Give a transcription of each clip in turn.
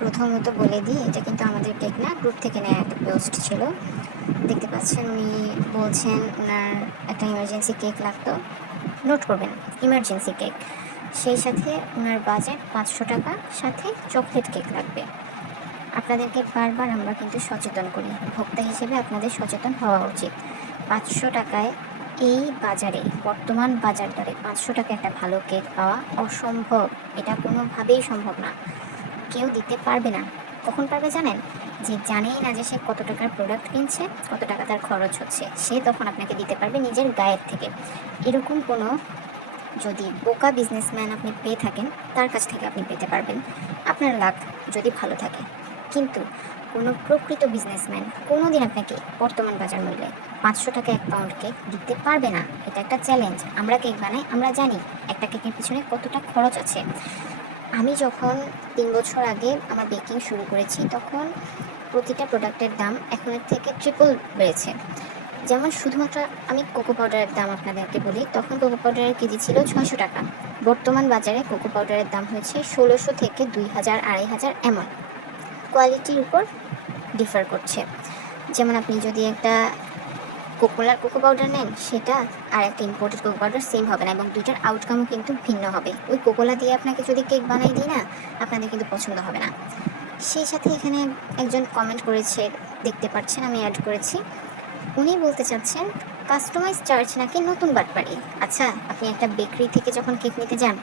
প্রথমত বলে দিই, এটা কিন্তু আমাদের কেক না, গ্রুপ থেকে নেওয়া একটা পোস্ট ছিল। দেখতে পাচ্ছেন উনি বলছেন ওনার একটা ইমার্জেন্সি কেক লাগতো। নোট করবেন, ইমার্জেন্সি কেক। সেই সাথে ওনার বাজেট 500 টাকা, সাথে চকলেট কেক লাগবে। আপনাদেরকে বারবার আমরা কিন্তু সচেতন করি, ভোক্তা হিসেবে আপনাদের সচেতন হওয়া উচিত। 500 টাকায় এই বাজারে, বর্তমান বাজার দরে 500 টাকা একটা ভালো কেক পাওয়া অসম্ভব। এটা কোনোভাবেই সম্ভব না, কেউ দিতে পারবে না। কখন পারবে জানেন? যে জানেই না যে সে কত টাকার প্রোডাক্ট কিনছে, কত টাকা তার খরচ হচ্ছে, সে তখন আপনাকে দিতে পারবে নিজের গায়ের থেকে। এরকম কোনো যদি বোকা বিজনেসম্যান আপনি পেয়ে থাকেন, তার কাছ থেকে আপনি পেতে পারবেন, আপনার লাক যদি ভালো থাকে। কিন্তু কোনো প্রকৃত বিজনেসম্যান কোনোদিন আপনাকে বর্তমান বাজার মূল্যে 500 টাকা 1 পাউন্ড কেক দিতে পারবে না। এটা একটা চ্যালেঞ্জ। আমরা কেক বানাই, আমরা জানি একটা কেকের পিছনে কতটা খরচ আছে। আমি যখন 3 বছর আগে আমার বেকিং শুরু করেছি, তখন প্রতিটা প্রোডাক্টের দাম এখনের থেকে ট্রিপল বেড়েছে। যেমন শুধুমাত্র আমি কোকো পাউডারের দাম আপনাদেরকে বলি, তখন কোকো পাউডারের কেজি ছিল 600 টাকা। বর্তমান বাজারে কোকো পাউডারের দাম হয়েছে 1600 থেকে 2000, 2500, এমন। কোয়ালিটির উপর ডিফার করছে। যেমন আপনি যদি একটা কোকোলার কোকো পাউডার নেন, সেটা আর একটা ইম্পোর্টেড কোকো পাউডার সেম হবে না, এবং দুইটার আউটকামও কিন্তু ভিন্ন হবে। ওই কোকোলা দিয়ে আপনাকে যদি কেক বানাই দিই না, আপনাদের কিন্তু পছন্দ হবে না। সেই সাথে এখানে একজন কমেন্ট করেছে, দেখতে পাচ্ছেন আমি অ্যাড করেছি। উনি বলতে চাচ্ছেন কাস্টমাইজ চার্জ নাকি নতুন বাটপাড়ি। আচ্ছা, আপনি একটা বেকারি থেকে যখন কেক নিতে যান,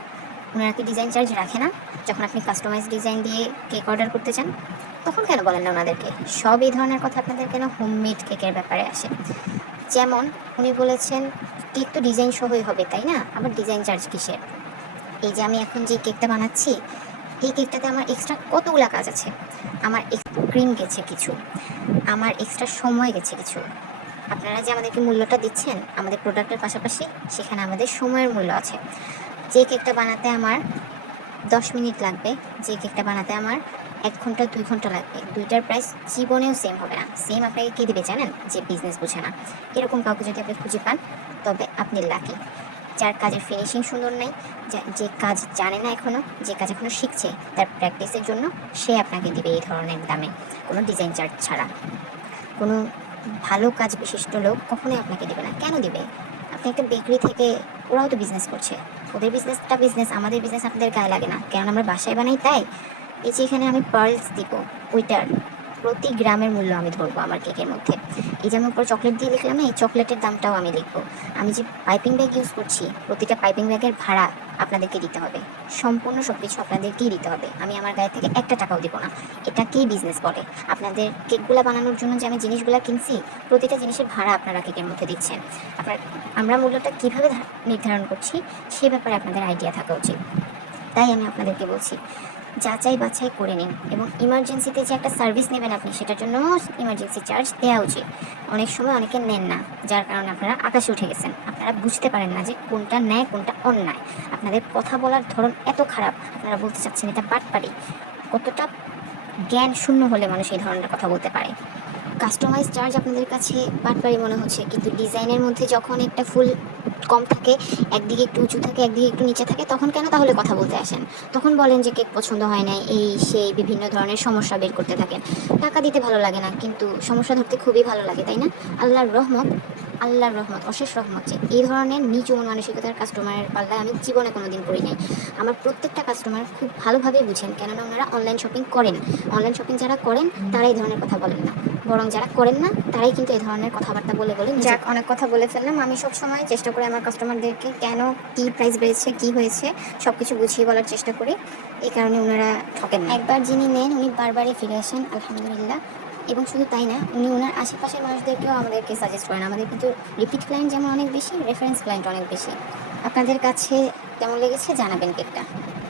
ওনারা কি ডিজাইন চার্জ রাখে না? যখন আপনি কাস্টমাইজ ডিজাইন দিয়ে কেক অর্ডার করতে চান, তখন কেন বলেন না ওনাদেরকে? সব এই ধরনের কথা আপনাদের কেন হোমমেড কেকের ব্যাপারে আসে? যেমন উনি বলেছেন কেক তো ডিজাইন সহই হবে, তাই না? আবার ডিজাইন চার্জ কিসের? এই যে আমি এখন যে কেকটা বানাচ্ছি, এই কেকটাতে আমার এক্সট্রা কতগুলা কাজ আছে। আমার ক্রিম গেছে কিছু, আমার এক্সট্রা সময় গেছে কিছু। আপনারা যে আমাদেরকে মূল্যটা দিচ্ছেন আমাদের প্রোডাক্টের পাশাপাশি, সেখানে আমাদের সময়ের মূল্য আছে। যে কেকটা বানাতে আমার 10 মিনিট লাগবে, যে কেকটা বানাতে আমার 1 ঘন্টা 2 ঘন্টা লাগবে, দুইটার প্রাইস জীবনেও সেম হবে না। সেম আপনাকে কে দেবে জানেন? যে বিজনেস বুঝে না। এরকম কাউকে যদি আপনি খুঁজে পান, তবে আপনি লাকি। যার কাজের ফিনিশিং সুন্দর নাই, যে কাজ জানে না এখনো, যে কাজ এখনো শিখছে, তার প্র্যাকটিসের জন্য সে আপনাকে দিবে এই ধরনের দামে, কোনো ডিজাইন চার্জ ছাড়া। কোনো ভালো কাজ বিশিষ্ট লোক কখনোই আপনাকে দেবে না। কেন দিবে? আপনি একটা বেকারি থেকে, ওরাও তো বিজনেস করছে, ওদের বিজনেসটা বিজনেস, আমাদের বিজনেস আপনাদের গায়ে লাগে না, কারণ আমরা বাসায় বানাই তাই। এই যে এখানে আমি পার্লস দিব, ওইটার প্রতি গ্রামের মূল্য আমি ধরবো আমার কেকের মধ্যে। এই যে আমি উপর চকলেট দিয়ে লিখলাম না, এই চকলেটের দামটাও আমি লিখবো। আমি যে পাইপিং ব্যাগ ইউজ করছি, প্রতিটা পাইপিং ব্যাগের ভাড়া আপনাদেরকে দিতে হবে। সম্পূর্ণ সব কিছু আপনাদেরকেই দিতে হবে। আমি আমার গায়ে থেকে একটা টাকাও দিব না। এটাকেই বিজনেস বলে। আপনাদের কেকগুলো বানানোর জন্য যে আমি জিনিসগুলো কিনছি, প্রতিটা জিনিসের ভাড়া আপনারা কেকের মধ্যে দিচ্ছেন। আমরা মূল্যটা কীভাবে নির্ধারণ করছি, সে ব্যাপারে আপনাদের আইডিয়া থাকা উচিত। তাই আমি আপনাদেরকে বলছি, যাচাই বাছাই করে নিন, এবং ইমার্জেন্সিতে যে একটা সার্ভিস নেবেন আপনি, সেটার জন্য ইমার্জেন্সি চার্জ দেওয়া উচিত। অনেক সময় অনেকে নেন না, যার কারণে আপনারা আকাশে উঠে গেছেন। আপনারা বুঝতে পারেন না যে কোনটা ন্যায় কোনটা অন্যায়। আপনাদের কথা বলার ধরন এত খারাপ, আপনারা বলতে চাচ্ছেন এটা বাটপাড়ি। কতটা জ্ঞান শূন্য হলে মানুষ এই ধরনের কথা বলতে পারে? কাস্টমাইজ চার্জ আপনাদের কাছে বাটপাড়ি মনে হচ্ছে, কিন্তু ডিজাইনের মধ্যে যখন একটা ফুল কম থাকে, একদিকে একটু উঁচু থাকে, একদিকে একটু নিচে থাকে, তখন কেন তাহলে কথা বলতে আসেন? তখন বলেন যে কেক পছন্দ হয় না, এই সেই বিভিন্ন ধরনের সমস্যা বের করতে থাকেন। টাকা দিতে ভালো লাগে না, কিন্তু সমস্যা ধরতে খুবই ভালো লাগে, তাই না? আল্লাহর রহমত, আল্লাহর রহমত, অশেষ রহমত যে এই ধরনের নিচু মন মানসিকতার কাস্টমারের পাল্লায় আমি জীবনে কোনোদিন পড়ি নাই। আমার প্রত্যেকটা কাস্টমার খুব ভালোভাবেই বুঝেন, কেননা ওনারা অনলাইন শপিং করেন। অনলাইন শপিং যারা করেন তারা এই ধরনের কথা বলেন না, বরং যারা করেন না তারাই কিন্তু এই ধরনের কথাবার্তা বলে বলে। যাক, অনেক কথা বলে ফেললাম। আমি সবসময় চেষ্টা করি আমার কাস্টমারদেরকে কেন, কি প্রাইস বেড়েছে, কি হয়েছে, সব কিছু গুছিয়ে বলার চেষ্টা করি। এই কারণে ওনারা ঠকেন না। একবার যিনি নেন উনি বারবারই ফিরে আসেন, আলহামদুলিল্লাহ। এবং শুধু তাই না, উনি ওনার আশেপাশের মানুষদেরকেও আমাদেরকে সাজেস্ট করেন। আমাদের কিন্তু রিপিট ক্লায়েন্ট যেমন অনেক বেশি, রেফারেন্স ক্লায়েন্ট অনেক বেশি। আপনাদের কাছে কেমন লেগেছে জানাবেন কেকটা।